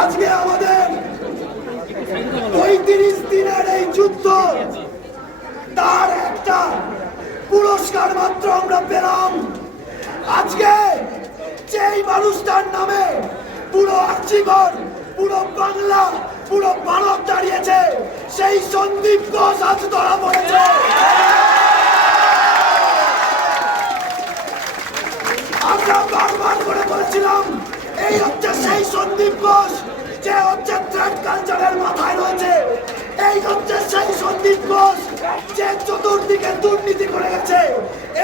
আজকে আমাদের ৩৫ দিনের এই যুদ্ধ, তার একটা পুরস্কার মাত্র আমরা পেলাম। আজকে যেই মানুষটার নামে পুরো আর্চিগড়, পুরো বাংলা, পুরো ভারত দাঁড়িয়েছে, সেই সন্দীপ ঘোষ আজ ধরা পড়েছে। আমরা বারবার করে বলছিলাম, এই হচ্ছে সেই সন্দীপ ঘোষ যে হচ্ছে থ্রেড কালচারের মাথায় রয়েছে। এই হচ্ছে সেই সন্দীপ ঘোষ যে চতুর্দিকে দুর্নীতি করে গেছে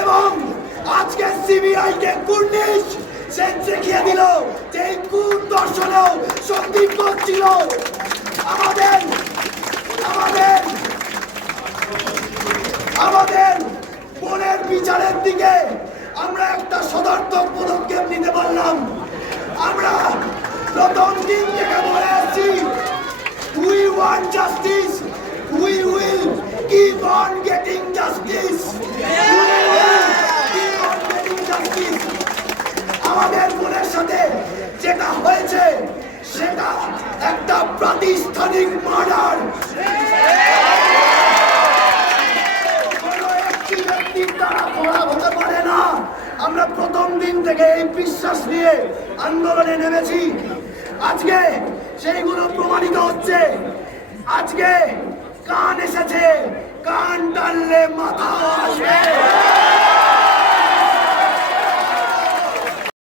এবং আজকে সিবিআই কে কুর্নিশ সে দেখিয়ে দিল যে এই কোন দর্শনেও সন্দীপ ঘোষ ছিল। আমাদের আমাদের আমাদের বোনের বিচারের দিকে আমরা একটা সদর্থক পদক্ষেপ নিতে পারলাম। আমরা প্রথম দিন থেকে বলে আসছি, we want justice, we will keep on getting justice, আমাদের বোনের সাথে যেটা হয়েছে সেটা একটা প্রাতিষ্ঠানিক মার্ডার। হতে পারে না। আমরা প্রথম দিন থেকে এই বিশ্বাস নিয়ে আন্দোলনে নেমেছি। আজকে সেইগুলো প্রমাণিত হচ্ছে। আজকে কান এসেছে, কান টানলে মাথা আসবে।